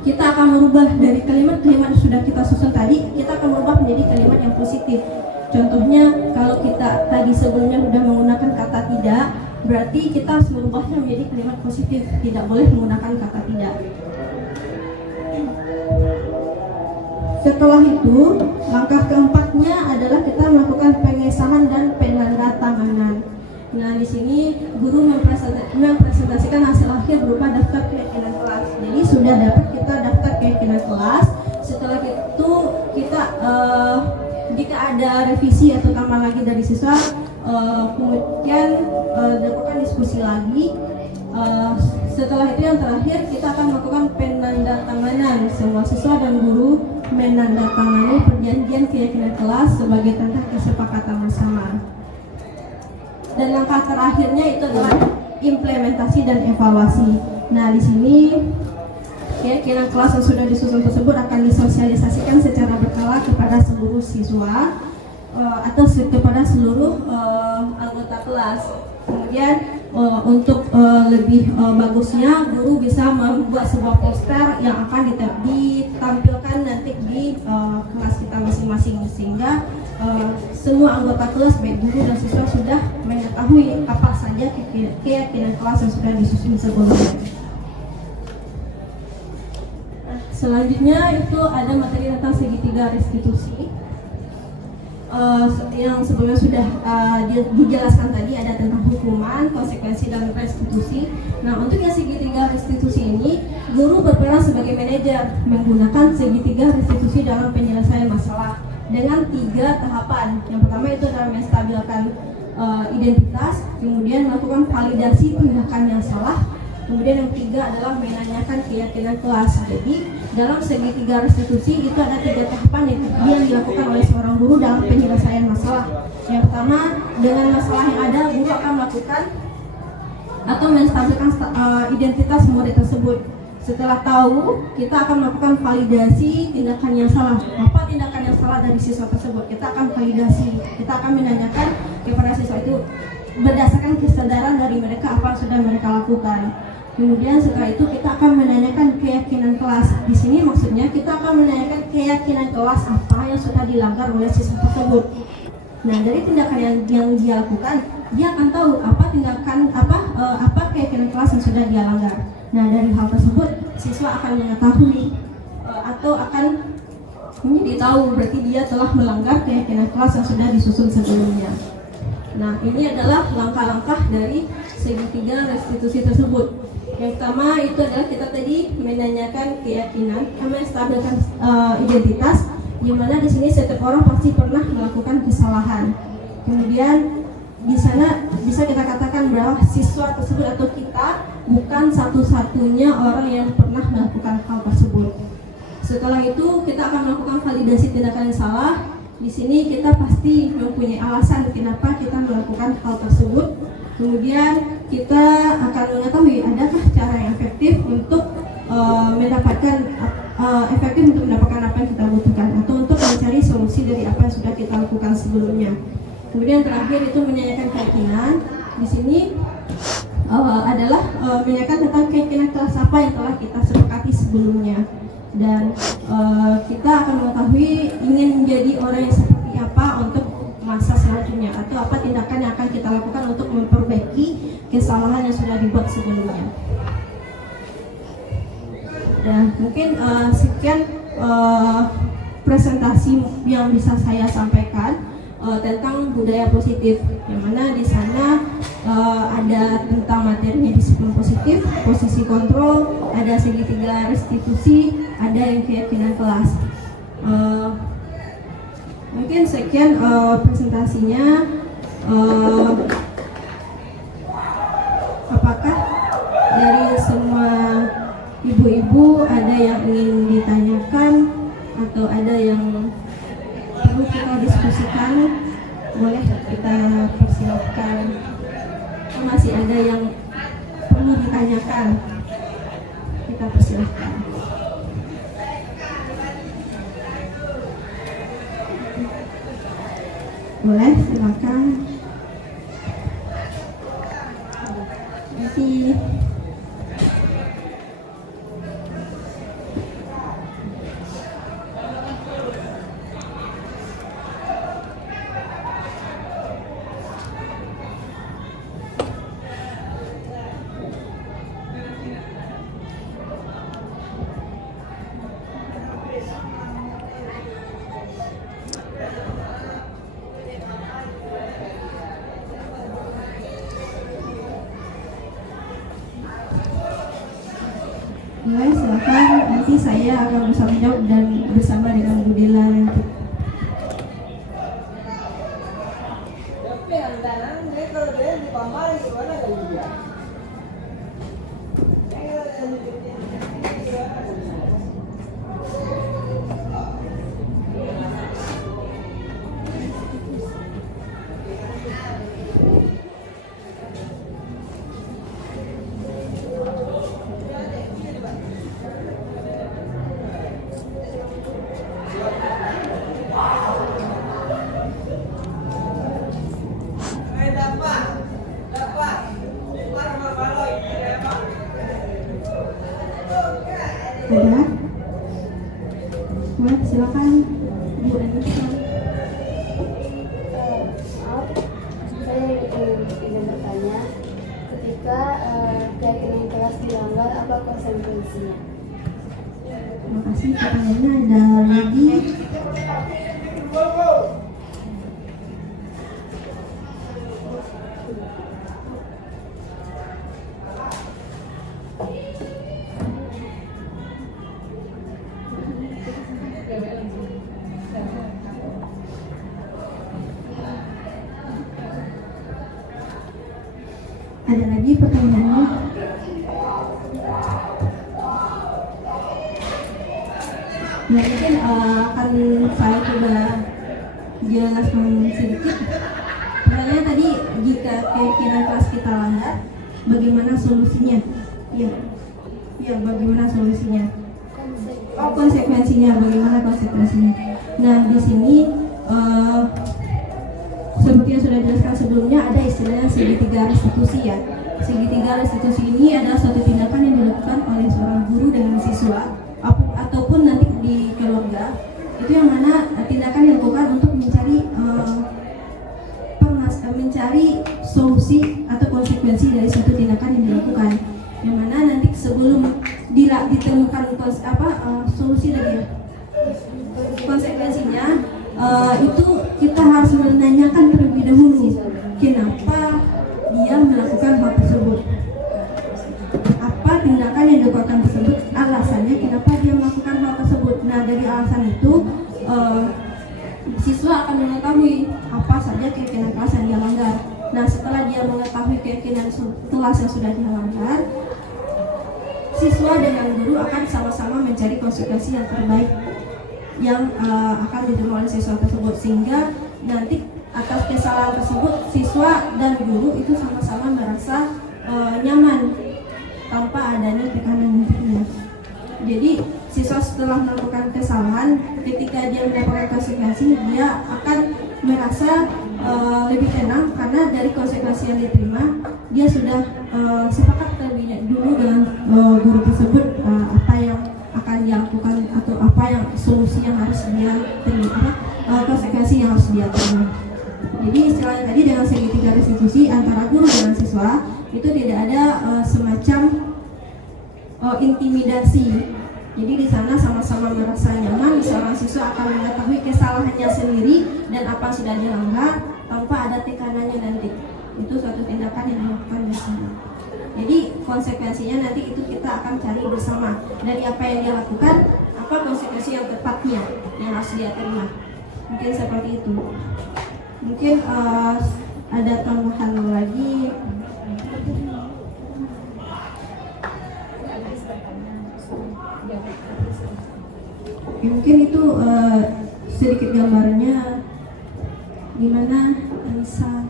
kita akan merubah dari kalimat-kalimat yang sudah kita susun tadi, kita akan merubah menjadi kalimat yang positif. Contohnya, kalau kita tadi sebelumnya sudah menggunakan kata tidak, berarti kita harus merubahnya menjadi kalimat positif, tidak boleh menggunakan kata tidak. Setelah itu, langkah keempatnya adalah kita melakukan pengesahan dan penandatanganan. Nah, di sini guru mempresentasikan hasil akhir berupa daftar keyakinan kelas. Jadi sudah dapat kita daftar keyakinan kelas. Setelah itu kita jika ada revisi atau tambah lagi dari siswa, kemudian diskusi lagi. Setelah itu yang terakhir kita akan melakukan penandatanganan. Semua siswa dan guru menandatangani perjanjian keyakinan kelas sebagai tanda kesepakatan bersama. Dan langkah terakhirnya itu adalah implementasi dan evaluasi. Nah, di sini keyakinan kelas yang sudah disusun tersebut akan disosialisasikan secara berkala kepada seluruh siswa atau kepada seluruh anggota kelas. Kemudian untuk lebih bagusnya, guru bisa membuat sebuah poster yang akan ditampilkan nanti di kelas kita masing-masing, sehingga semua anggota kelas baik guru dan siswa sudah mengetahui apa saja keyakinan kelas yang sudah disusun sebelumnya. Selanjutnya itu ada materi tentang segitiga restitusi. Yang sebelumnya sudah dijelaskan tadi, ada tentang hukuman, konsekuensi, dan restitusi. Nah, untuk yang segitiga restitusi ini, guru berperan sebagai manajer menggunakan segitiga restitusi dalam penyelesaian masalah dengan 3 tahapan. Yang pertama itu adalah menstabilkan identitas, kemudian melakukan validasi tindakan yang salah, kemudian yang ketiga adalah menanyakan keyakinan kelas. Jadi dalam segitiga restitusi itu ada 3 tahapan yang dilakukan oleh seorang guru dalam penyelesaian masalah. Yang pertama, dengan masalah yang ada, guru akan melakukan atau menstabilkan identitas murid tersebut. Setelah tahu, kita akan melakukan validasi tindakan yang salah. Apa tindakan yang salah dari siswa tersebut? Kita akan validasi. Kita akan menanyakan kepada siswa itu berdasarkan kesadaran dari mereka apa yang sudah mereka lakukan. Kemudian setelah itu kita akan menanyakan keyakinan kelas. Di sini maksudnya kita akan menanyakan keyakinan kelas apa yang sudah dilanggar oleh siswa tersebut. Nah, dari tindakan yang dia lakukan, dia akan tahu apa tindakan apa keyakinan kelas yang sudah dia langgar. Nah, dari hal tersebut siswa akan mengetahui atau akan menjadi tahu berarti dia telah melanggar keyakinan kelas yang sudah disusun sebelumnya. Nah, ini adalah langkah-langkah dari segitiga restitusi tersebut. Yang pertama itu adalah kita tadi menanyakan keyakinan, menstabilkan identitas, di mana di sini setiap orang pasti pernah melakukan kesalahan. Kemudian di sana bisa kita katakan bahwa siswa tersebut atau kita bukan satu-satunya orang yang pernah melakukan hal tersebut. Setelah itu kita akan melakukan validasi tindakan yang salah. Di sini kita pasti mempunyai alasan kenapa kita melakukan hal tersebut. Kemudian kita akan mengetahui adakah cara yang efektif untuk mendapatkan apa yang kita butuhkan atau untuk mencari solusi dari apa yang sudah kita lakukan sebelumnya. Kemudian terakhir itu menanyakan keyakinan. Di sini adalah menanyakan tentang keyakinan kelas apa yang telah kita sepakati sebelumnya, dan kita akan mengetahui ingin menjadi orang yang seperti apa untuk masa selanjutnya atau apa tindakan yang akan kita lakukan untuk memperbaiki kesalahan yang sudah dibuat sebelumnya. Dan mungkin sekian presentasi yang bisa saya sampaikan tentang budaya positif, yang mana di sana ada tentang materinya disiplin positif, posisi kontrol, ada segitiga restitusi, ada yang keyakinan kelas. Mungkin sekian presentasinya. Apakah dari semua ibu-ibu ada yang ingin ditanyakan atau ada yang perlu kita diskusikan? Boleh kita persilakan. Masih ada yang perlu ditanyakan? Kita persilakan. Boleh, silakan. Nanti boleh, silakan. Nanti saya akan bersama jawab dan bersama dengan Bu Dela nanti. Tapi antara mereka di pamar gimana Ada? Boleh, silakan Bu Anissa. Maaf, saya ingin bertanya, ketika keyakinan kelas dilanggar, apa konsekuensinya? Terima kasih. Pertanyaannya ada lagi. Ada lagi pertanyaannya? Ya mungkin akan saya coba jelaskan sedikit. Pertanyaan tadi, jika keyakinan kelas kita langgar, bagaimana solusinya? Ya, bagaimana solusinya? Oh, konsekuensinya, bagaimana konsekuensinya? Nah, di sini seperti yang sudah dijelaskan sebelumnya, ada istilahnya segitiga restitusi ya. Segitiga restitusi ini adalah suatu tindakan yang dilakukan oleh seorang guru dengan siswa ataupun nanti di keluarga, itu yang mana tindakan dilakukan untuk mencari solusi atau konsekuensi dari suatu tindakan yang dilakukan, yang mana nanti sebelum ditemukan solusi dari konsekuensinya, itu kita harus menanyakan terlebih dahulu kenapa dia melakukan hal tersebut, apa tindakan yang dilakukan tersebut, alasannya kenapa dia melakukan hal tersebut. Nah, dari alasan itu siswa akan mengetahui apa saja keyakinan kelas yang dia langgar. Nah, setelah dia mengetahui keyakinan kelas yang sudah dia langgar, siswa dengan guru akan sama-sama mencari konsekuensi yang terbaik yang akan diterima oleh siswa tersebut, sehingga nanti atas kesalahan tersebut siswa dan guru itu sama-sama merasa nyaman tanpa adanya tekanan nantinya. Jadi siswa setelah melakukan kesalahan, ketika dia mendapatkan konsekuensi, dia akan merasa lebih tenang karena dari konsekuensi yang diterima dia sudah sepakat terlebih dulu dengan guru tersebut apa yang akan dilakukan atau apa yang solusi yang harus dia terima, konsekuensi yang harus dia terima. Jadi istilahnya tadi dengan segitiga restitusi antara guru dengan siswa itu tidak ada semacam intimidasi. Jadi di sana sama-sama merasa nyaman, seorang siswa akan mengetahui kesalahannya sendiri dan apa yang sudah dilanggar tanpa ada tekanannya nanti. Itu suatu tindakan yang dilakukan bersama. Jadi konsekuensinya nanti itu kita akan cari bersama dari apa yang dia lakukan, apa konsekuensi yang tepatnya yang harus dia terima. Mungkin seperti itu. Mungkin ada tambahan lagi. Ya, mungkin itu sedikit gambarnya gimana Anissa.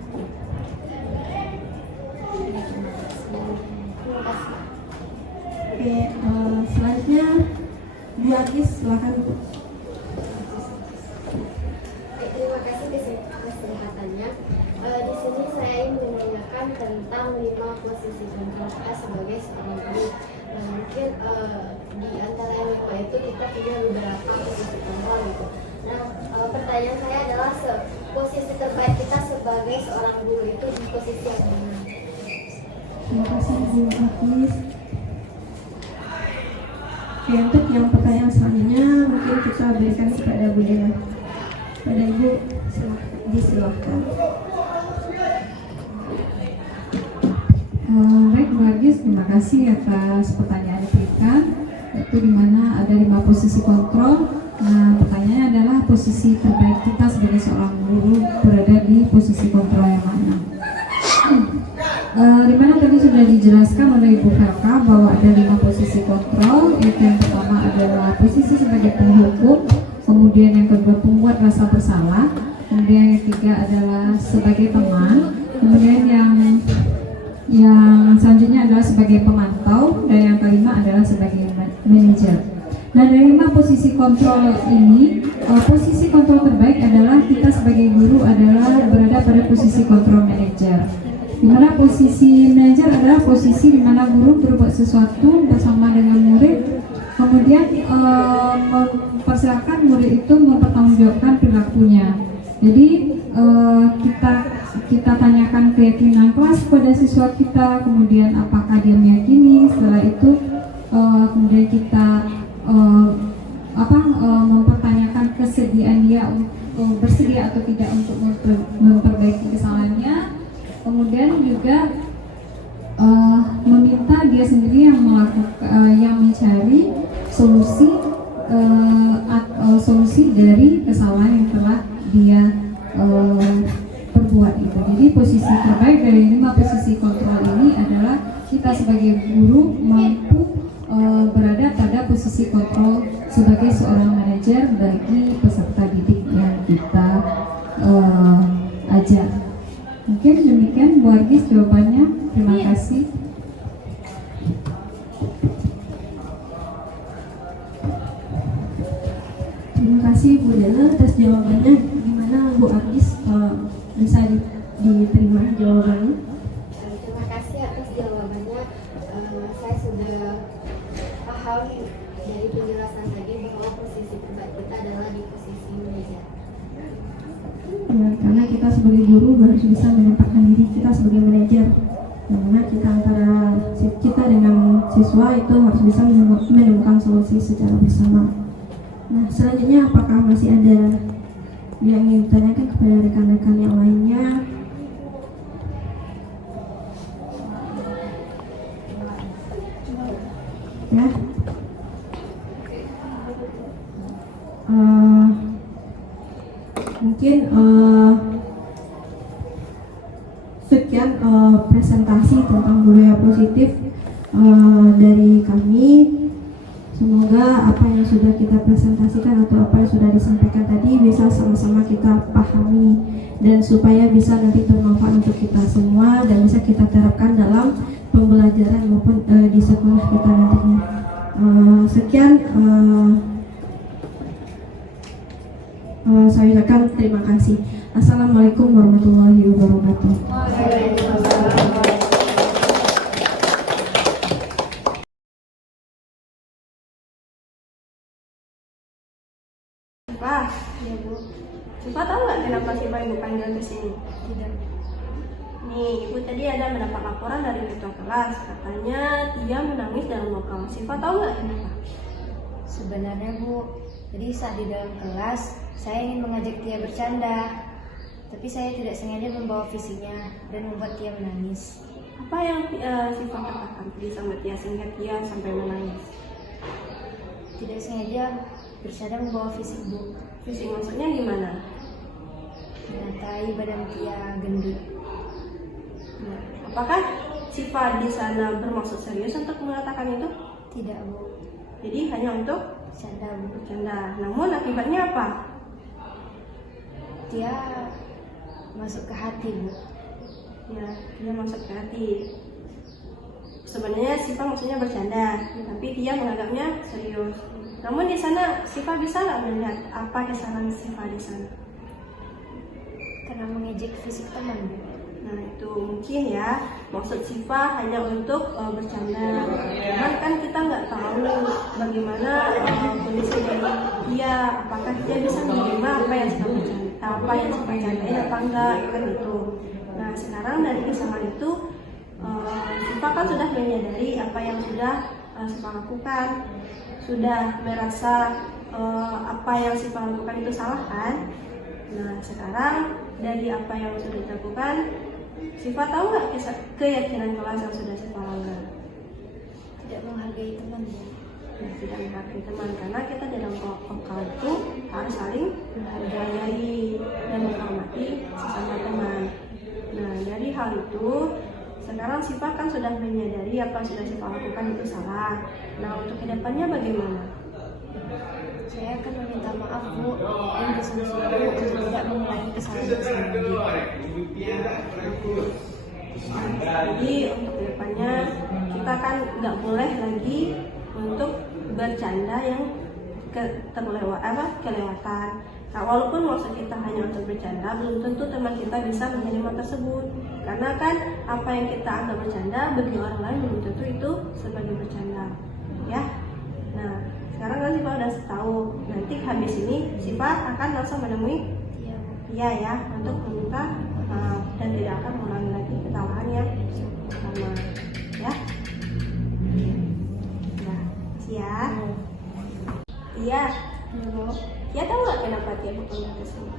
Oke, selanjutnya Bu Agis, silakan. Terima kasih kesempatannya. Di sini saya ingin menanyakan tentang 5 posisi kontrol sebagai seorang guru. Mungkin di antara yang 5 itu kita punya beberapa posisi kontrol gitu. Nah, pertanyaan saya adalah posisi terbaik kita sebagai seorang guru itu di posisi yang mana? Terima kasih Bu Agis. Oke, untuk yang pertanyaan selanjutnya mungkin kita berikan kepada Bu Dela. Pada Ibu, disilahkan. Baik Bu Agis, terima kasih atas pertanyaan yang diberikan, yaitu di mana ada 5 posisi kontrol. Nah, pertanyaannya adalah posisi terbaik kita sebagai seorang guru berada di posisi kontrol yang mana? Di mana tadi sudah dijelaskan oleh Ibu Kakak bahwa ada 5 posisi kontrol, yaitu yang pertama adalah posisi sebagai penghukum, kemudian yang kedua pembuat rasa bersalah, kemudian yang ketiga adalah sebagai teman, kemudian yang selanjutnya adalah sebagai pemantau, dan yang kelima adalah sebagai manajer. Nah, dari 5 posisi kontrol ini, posisi kontrol terbaik adalah kita sebagai guru adalah berada pada posisi kontrol manajer. Di mana posisi manajer adalah posisi di mana guru berbuat sesuatu bersama dengan murid, kemudian mempersilakan murid itu mempertanggungjawabkan perilakunya. Jadi kita tanyakan keyakinan kelas pada siswa kita, kemudian apakah dia meyakini. Setelah itu kemudian kita mempertanyakan kesediaan dia untuk bersedia atau tidak untuk memperbaiki kesalahannya. Kemudian juga meminta dia sendiri yang mencari solusi dari kesalahan yang telah dia perbuat itu. Jadi posisi terbaik dari 5 posisi kontrol ini adalah kita sebagai guru mampu berada pada posisi kontrol sebagai seorang manajer bagi peserta didik yang kita ajar. Mungkin demikian Bu Argis jawabannya. Terima kasih. Terima kasih Bu Dela atas jawabannya. Gimana Bu Argis, bisa diterima jawabannya? Terima kasih atas jawabannya. Saya sudah paham dari penjelasan tadi bahwa posisi terbaik kita adalah di posisi manajer. Ya, karena kita sebagai guru harus bisa menempatkan diri kita sebagai manajer. Karena kita antara kita dengan siswa itu harus bisa menemukan solusi secara bersama. Nah, selanjutnya apakah masih ada yang ingin ditanyakan kepada rekan-rekan yang lainnya? Ya. Mungkin sekian presentasi tentang budaya positif dari kami. Semoga apa yang sudah kita presentasikan atau apa yang sudah disampaikan tadi bisa sama-sama kita pahami dan supaya bisa nanti bermanfaat untuk kita semua dan bisa kita terapkan dalam pembelajaran maupun di sekolah kita nantinya. Sekian saya ucapkan terima kasih. Assalamualaikum warahmatullahi wabarakatuh. Pak, ya Bu. Siva tahu nggak kenapa Siva Ibu panggil ke sini? Tidak. Nih, Ibu tadi ada mendapat laporan dari ketua kelas. Katanya Tia menangis dalam lokal. Siva tahu nggak kenapa? Sebenarnya Bu, jadi saat di dalam kelas saya ingin mengajak Tia bercanda, tapi saya tidak sengaja membawa visinya dan membuat Tia menangis. Apa yang Siva katakan tadi sama Tia sehingga Tia sampai menangis? Tidak sengaja bercanda membawa fisik Bu. Fisik maksudnya gimana? Mengatai badan Tia gendut. Nah, apakah Siva di sana bermaksud serius untuk mengatakan itu? Tidak Bu, Jadi hanya untuk bercanda Bu. bercanda. Namun akibatnya apa? Tia masuk ke hati Bu. Ya, dia masuk ke hati. Sebenarnya Siva maksudnya bercanda, tapi dia menganggapnya serius. Namun di sana Siva bisa nggak melihat apa kesalahan Siva di sana? Karena mengejek fisik teman Bu. Nah itu mungkin ya maksud Siva hanya untuk bercanda. Cuman kan kita nggak tahu bagaimana kondisi dari dia, apakah dia bisa menerima apa yang Siva bercanda, apa yang Siva candain apa enggak kan itu. Nah sekarang dari kesalahan itu Siva kan sudah menyadari apa yang sudah Siva lakukan, sudah merasa apa yang Siva lakukan itu salah kan. Nah sekarang dari apa yang sudah dilakukan, Siva tahu nggak keyakinan kelas yang sudah Siva langgar? Tidak menghargai teman Bu. Nah, tidak menghargai teman, karena kita dalam lokal itu harus saling menghargai dan menghormati sesama teman. Nah dari hal itu sekarang Siva kan sudah menyadari apa yang sudah Siva lakukan itu salah. Nah untuk kedepannya bagaimana? Saya akan meminta maaf Bu dan bersungguh untuk tidak mengulangi kesalahan tersebut. Jadi untuk kedepannya kita kan nggak boleh lagi untuk bercanda yang kelewatan. Nah, walaupun maksud kita hanya untuk bercanda, belum tentu teman kita bisa menerima tersebut. Karena kan apa yang kita anggap bercanda bagi orang lain belum tentu itu sebagai bercanda, ya. Nah, sekarang kan Siva udah tahu. Nanti habis ini Siva akan langsung menemui Tia ya untuk meminta maaf dan tidak akan mengulangi lagi kesalahan yang sama ya. Nah, Tia. Tia. Tia tahu nggak kenapa Tia bertanya ke sini?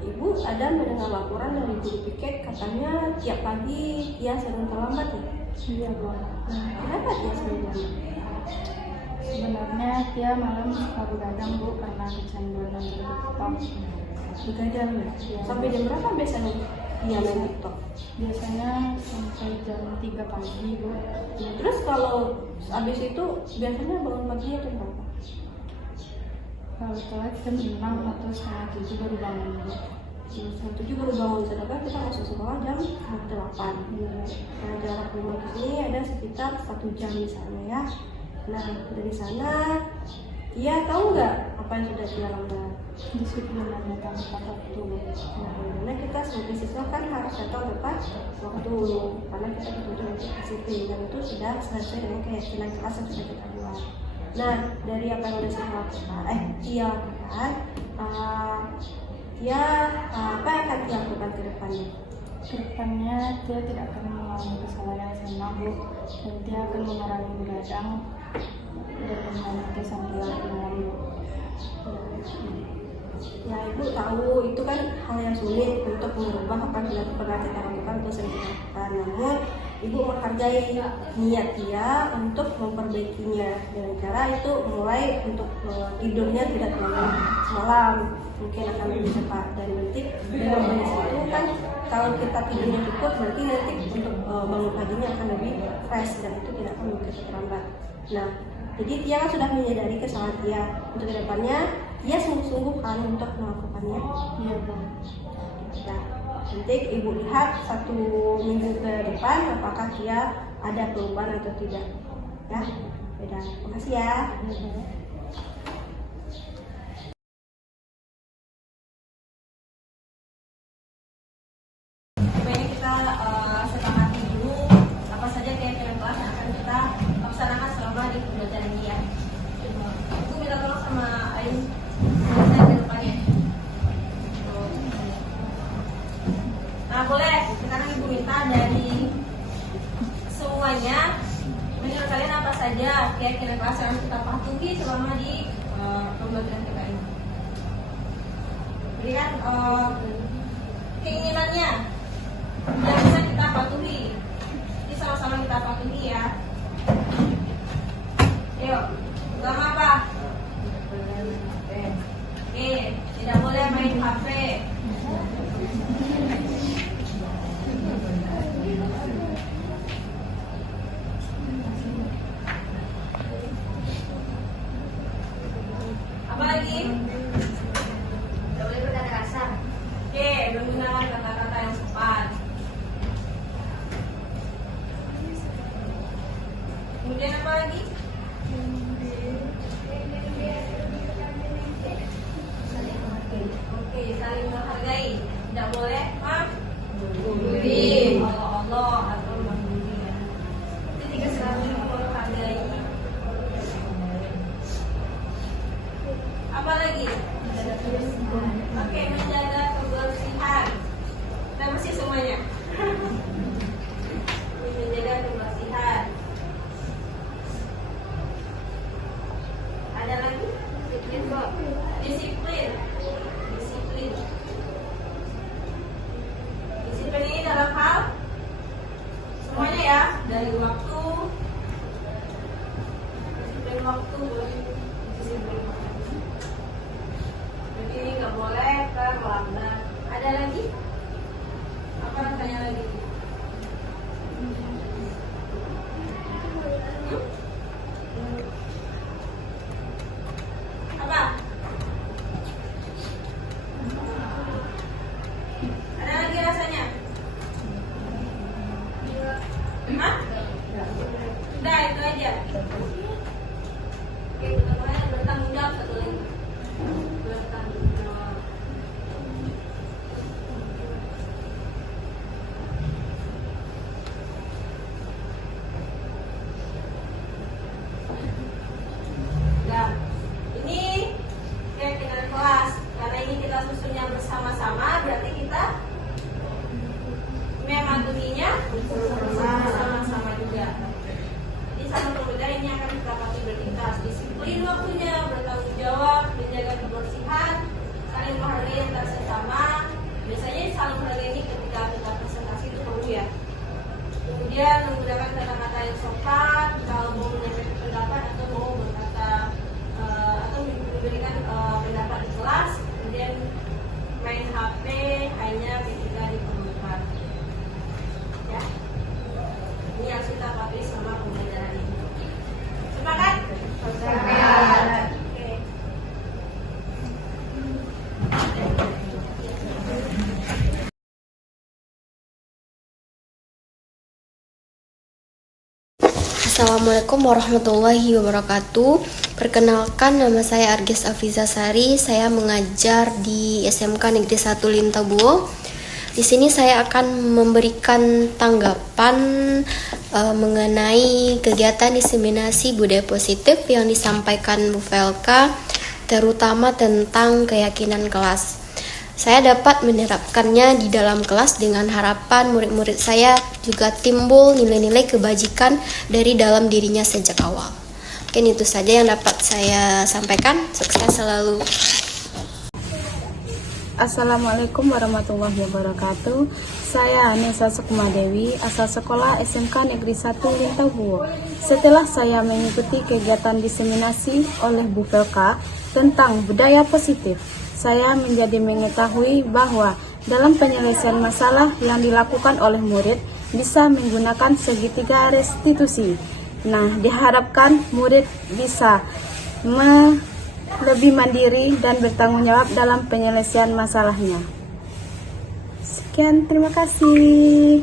Ibu ada mendengar laporan dari guru piket katanya tiap pagi Tia sering terlambat ya? Iya Bu. Kenapa Tia sering terlambat? Sebenarnya Tia malam suka begadang Bu karena kecanduan main TikTok. Begadang ya? Sampai jam berapa biasanya Tia main TikTok? Biasanya sampai jam 3 pagi Bu. Terus kalau habis itu biasanya bangun paginya jam berapa? Kalau telat jam 6 atau setengah 7 baru bangun Bu. Jam 7 baru bangun, sedangkan kita masuk sekolah jam 8. Nah, jarak rumah ke sini ada sekitar 1 jam misalnya ya. Nah, dari sana Tia tahu nggak apa yang sudah Tia langgar? Disiplin dan datang tepat waktu. Nah, karena kita sebagai siswa kan harus datang tepat waktu karena kita dituntut untuk disiplin dan itu sudah sesuai dengan keyakinan kelas yang sudah kita buat. Nah, dari apa yang sudah saya lakukan, Tia lakukan, Tia apa yang akan Tia lakukan ke depannya? Kedepannya Tia tidak akan mengalami kesalahan yang sama Bu, dan Tia akan mengurangi begadang dan menghentikan sampai malam Bu. Ya, Ibu tahu itu kan hal yang sulit untuk mengubah apa yang sudah pernah kita lakukan atau sering kita lakukan. Namun Ibu menghargai niat Tia untuk memperbaikinya dengan cara itu mulai untuk tidurnya tidak terlalu malam, mungkin akan lebih cepat. Dan nanti dengan banyak itu kan kalau kita tidurnya cukup berarti nanti untuk bangun paginya akan lebih fresh dan itu tidak akan mungkin terlambat. Nah, jadi Tia kan sudah menyadari kesalahan Tia. Untuk kedepannya Tia sungguh-sungguh kan untuk melakukannya. Iya Bu. Nah, nanti Ibu lihat 1 minggu ke depan apakah Tia ada perubahan atau tidak. Ya, beda. Makasih ya. Sebaiknya kita sepakati dulu apa saja keyakinan kelas yang akan kita laksanakan selama di pembelajaran ini ya. Ibu minta tolong sama Ain selesai ke depannya. Nah, boleh. Sekarang Ibu minta dari semuanya menurut kalian apa saja keyakinan kelas yang harus kita patuhi selama di pembelajaran kita ini. Jadi kan keinginannya yang bisa kita patuhi. Jadi sama-sama kita patuhi ya. Yuk, pertama apa? Oke, tidak boleh main HP. Apa lagi? Tidak boleh berkata kasar. Oke, menggunakan kata-kata yang sopan. Kemudian apa lagi? Oke, saling menghargai. Tidak boleh menggurui Allah atau menggurui. Itu 3 saling menghargai. Apa lagi? Oke, menjaga kebersihan. Kita bersih semuanya. Menjaga kebersihan. Ada lagi? Disiplin. Disiplin. Disiplin ini dalam hal semuanya ya, dari waktu, disiplin waktu, disiplin waktu. Jadi ini nggak boleh terlambat. Ada lagi? Apa rasanya lagi? Apa? Ada lagi rasanya? Hah? Udah, itu aja. Oke, betul-betul bertanggung jawab satu lagi. Bertanggung jawab. kemudian menggunakan kata-kata yang sopan kalau mau menyampaikan pendapat atau mau berkata atau memberikan pendapat di kelas. Kemudian main HP hanya ketika diperlukan. Ya, ini yang kita pakai selama pembelajaran ini. Sepakat? Sepakat. Oke. Assalamualaikum warahmatullahi wabarakatuh. Perkenalkan, nama saya Argis Afiza Sari. Saya mengajar di SMK Negeri 1 Lintabuo. Di sini saya akan memberikan tanggapan mengenai kegiatan diseminasi budaya positif yang disampaikan Bu Velka, terutama tentang keyakinan kelas. Saya dapat menerapkannya di dalam kelas dengan harapan murid-murid saya juga timbul nilai-nilai kebajikan dari dalam dirinya sejak awal. Mungkin itu saja yang dapat saya sampaikan. Sukses selalu. Assalamualaikum warahmatullahi wabarakatuh. Saya Anissa Sukmadewi, asal sekolah SMK Negeri 1 Lintabuo. Setelah saya mengikuti kegiatan diseminasi oleh Bu Velka tentang budaya positif, saya menjadi mengetahui bahwa dalam penyelesaian masalah yang dilakukan oleh murid bisa menggunakan segitiga restitusi. Nah, diharapkan murid bisa lebih mandiri dan bertanggung jawab dalam penyelesaian masalahnya. Sekian, terima kasih.